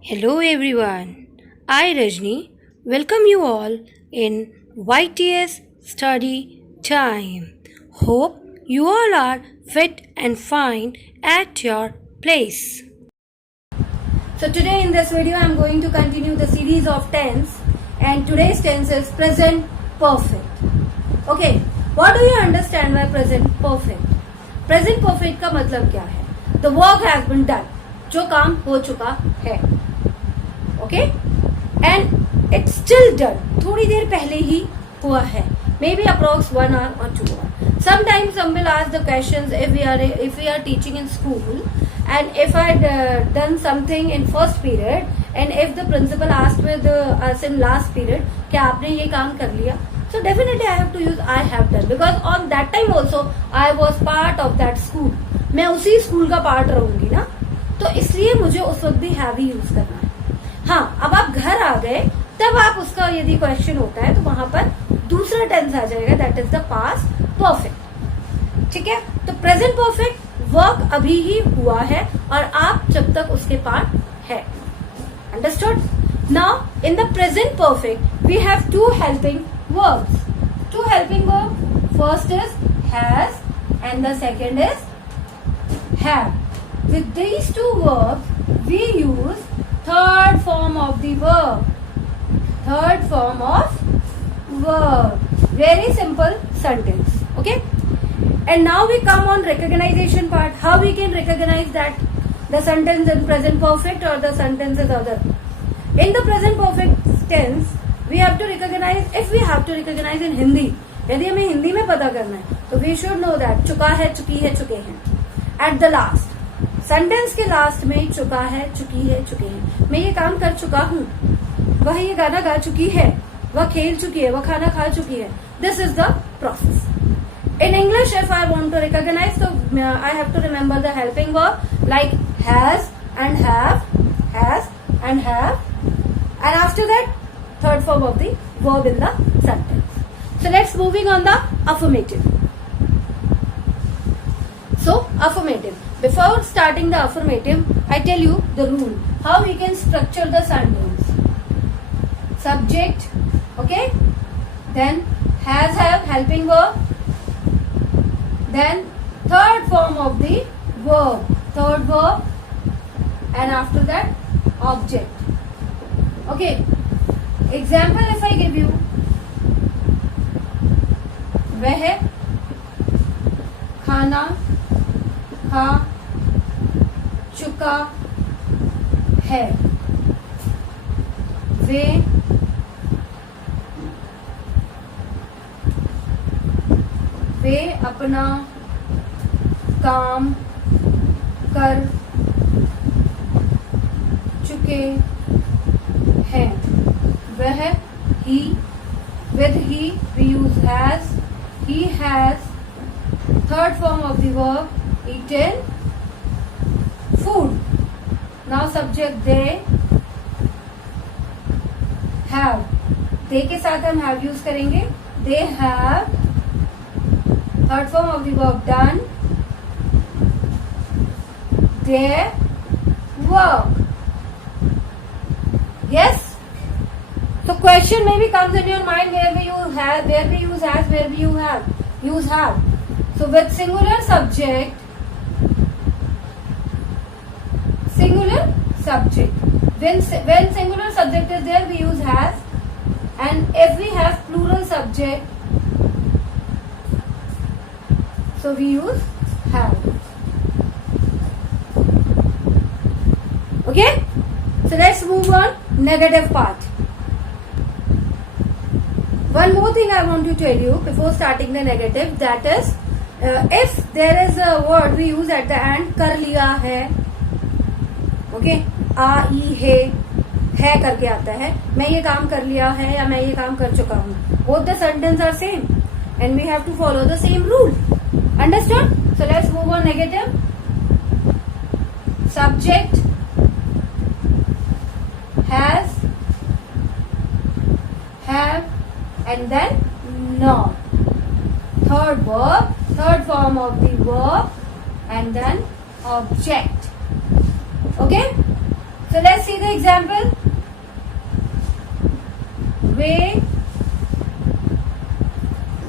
Hello everyone. I Rajni welcome you all in YTS study time. Hope you all are fit and fine at your place. So today in this video I am going to continue the series of tense and today's tense is present perfect. Okay, what do you understand by present perfect? Present perfect का मतलब क्या है? The work has been done. जो काम हो चुका है. Okay? And it's still done. थोड़ी देर पहले ही हुआ है. Maybe approx 1 hour or 2 hours. Sometimes some will ask the questions if we are teaching in school and if I had done something in first period and if the principal asked with us in last period क्या आपने ये काम कर लिया? So definitely I have to use I have done because on that time also I was part of that school. मैं उसी school का part रहूंगी ना, तो इसलिए मुझे उस वक्त भी हैव ही यूज करना है. हाँ, अब आप घर आ गए तब आप उसका यदि क्वेश्चन होता है तो वहां पर दूसरा टेंस आ जाएगा, that is the past perfect. ठीक है, तो प्रेजेंट परफेक्ट वर्क अभी ही हुआ है और आप जब तक उसके पार्ट है. Understood? Now in the present perfect we have two helping verbs. Two helping verbs. First is has and the second is have. With these two verbs we use third form of the verb. Third form of verb. Very simple sentence. Okay? And now we come on recognition part. How we can recognize that the sentence in present perfect or the sentence is other. In the present perfect tense we have to recognize, if we have to recognize in Hindi, यदि हमें हिंदी में पता करना है तो we should know that चुका है, चुकी है, चुके हैं. At the last, सेंटेंस के लास्ट में चुका है, चुकी है, चुके हैं. मैं ये काम कर चुका हूँ, वह ये गाना गा चुकी है, वह खेल चुकी है, वह खाना खा चुकी है. This is the process. In English, if I want to recognize, so I have to remember the helping verb like has and have, has and have, and after that third form of the verb in the sentence. So let's moving on the affirmative. So affirmative. Before starting the affirmative, I tell you the rule. How we can structure the sentence. Subject, okay? Then has, have, helping verb. Then third form of the verb. Third verb. And after that, object. Okay? Example if I give you, वह खाना खा चुका है. वे अपना काम कर चुके हैं. वह he, with he we use has, he has. Third form of the verb, eaten food. Now subject they have. they के साथ हम have use करेंगे. They have. Third form of the verb done their work. Yes? So question maybe comes in your mind where we use have, where we use has, where we use have. So with singular subject, when singular subject is there we use has, and if we have plural subject, so we use have. Okay? So let's move on negative part. One more thing I want to tell you before starting the negative, that is if there is a word we use at the end, कर लिया है, okay, आ ई है करके आता है, मैं ये काम कर लिया है या मैं ये काम कर चुका हूँ. Both the sentence are same and we have to follow the same rule. Understood? So let's move on negative. Subject has, have, and then not. Third verb, third form of the verb, and then object. Okay? So let's see see the example.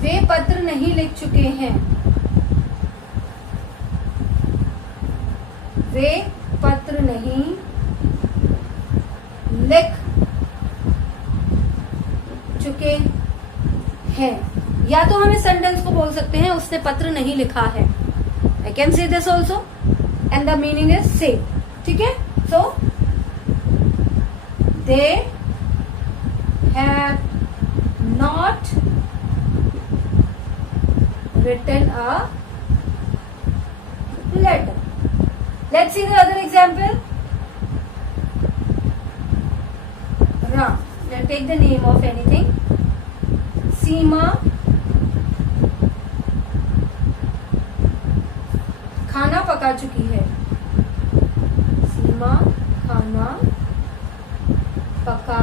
वे पत्र नहीं लिख चुके हैं. वे पत्र नहीं लिख चुके हैं. या तो हम इस सेंटेंस को बोल सकते हैं उसने पत्र नहीं लिखा है. I can say this also and the meaning is same. ठीक है. So they have not written a letter. Let's see the other example. Ram. Now take the name of anything. Seema खाना पका चुकी है. सीमा खाना पका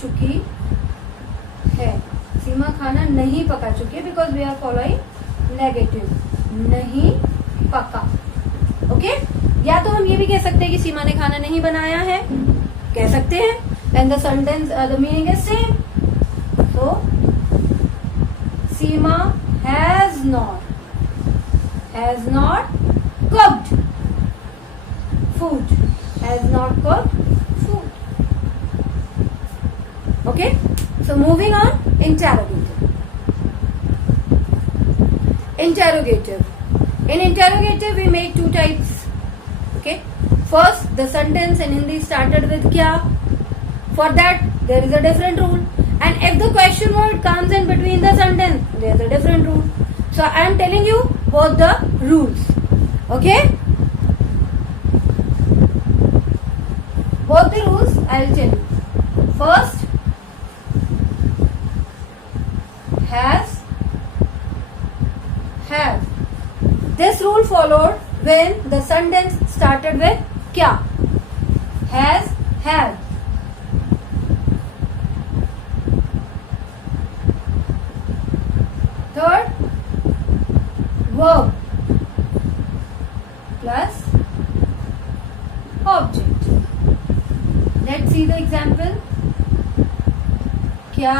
चुकी है. सीमा खाना नहीं पका चुकी है because we are following negative. नहीं पका. ओके. या तो हम ये भी कह सकते हैं कि सीमा ने खाना नहीं बनाया है. कह सकते हैं. And the sentence the meaning is same. So Seema has not cooked food. Has not cooked food. Okay. So moving on, interrogative. In interrogative we make two types. Okay. First, the sentence in Hindi started with kya. For that there is a different rule. And if the question word comes in between the sentence, there is a different rule. So I am telling you both the rules. Okay. Both the rules I will tell you. First, has, have. This rule followed when the sentence started with kya. Has, have. Third, verb plus object. Let's see the example. क्या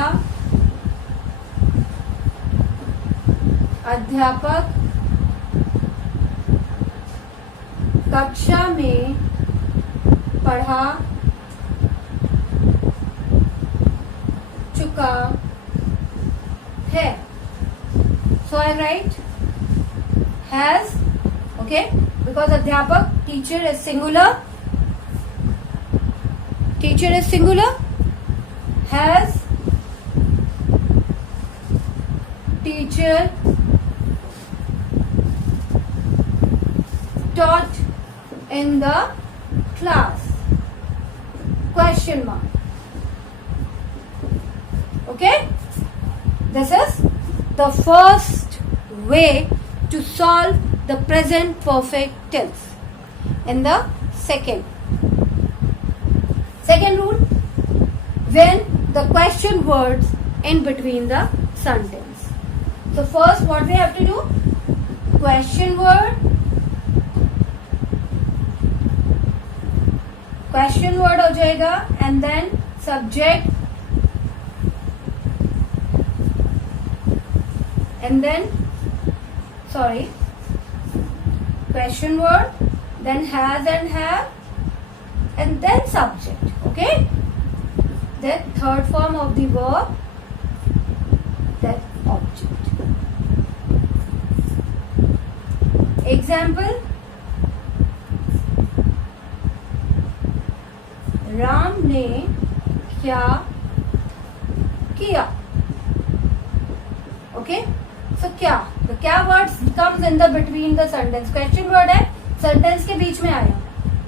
अध्यापक कक्षा में पढ़ा चुका है. So I write has, okay, because अध्यापक teacher is singular. Teacher is singular. Has, teacher taught in the class. Question mark. Okay. This is the first way to solve the present perfect tense. In the second rule, when the question words in between the sentence. So first what we have to do, question word हो जाएगा and then subject and then question word, then has and have, and then subject. Okay. Then third form of the verb, then object. Example, Ram ने क्या किया. Okay. So क्या, the क्या words comes in the between the sentence. Question word है, sentence के बीच में आया.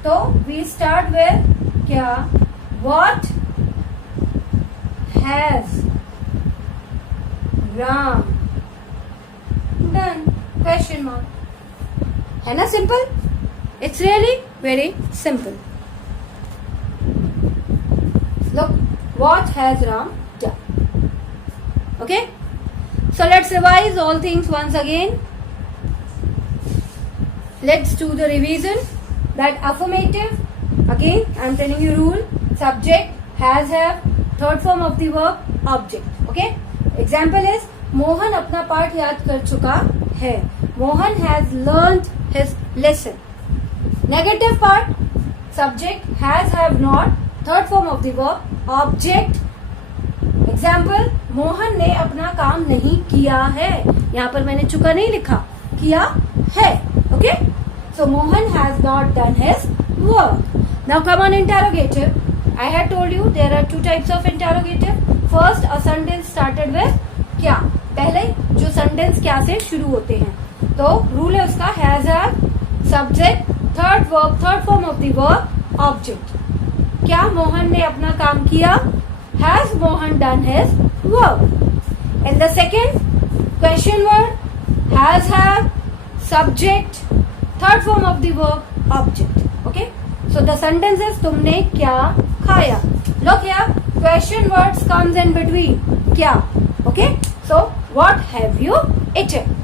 तो we start with क्या. What has Ram done? Question mark. है ना simple? It's really very simple. Look, what has Ram done? Okay. So let's revise all things once again. Let's do the revision. that affirmative, again I am telling you rule, subject, has, have, third form of the verb, object. Okay, example is Mohan अपना पाठ याद कर चुका है. Mohan has learned his lesson. Negative part, subject, has, have not, third form of the verb, object. Example, Mohan ने अपना काम नहीं किया है. यहाँ पर मैंने चुका नहीं लिखा, किया है. Okay, so Mohan has not done his work. Now come on interrogative. I had told you there are two types of interrogative. First, a sentence started with क्या. पहले जो sentence क्या से शुरू होते हैं, तो रूल है उसका has, have, subject, third verb, third form of the verb, object. क्या मोहन ने अपना काम किया? Has Mohan done his work? And the second question word, has, have, subject, third form of the verb, object. Okay, so the sentence is तुमने क्या खाया. Look here, question words comes in between क्या. Okay, so what have you eaten?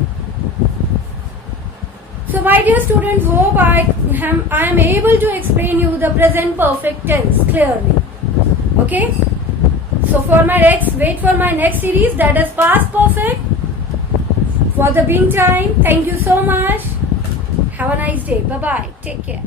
So my dear students, hope I am able to explain you the present perfect tense clearly. Okay, so wait for my next series, that is past perfect. For the meantime, thank you so much. Have a nice day. Bye bye. Take care.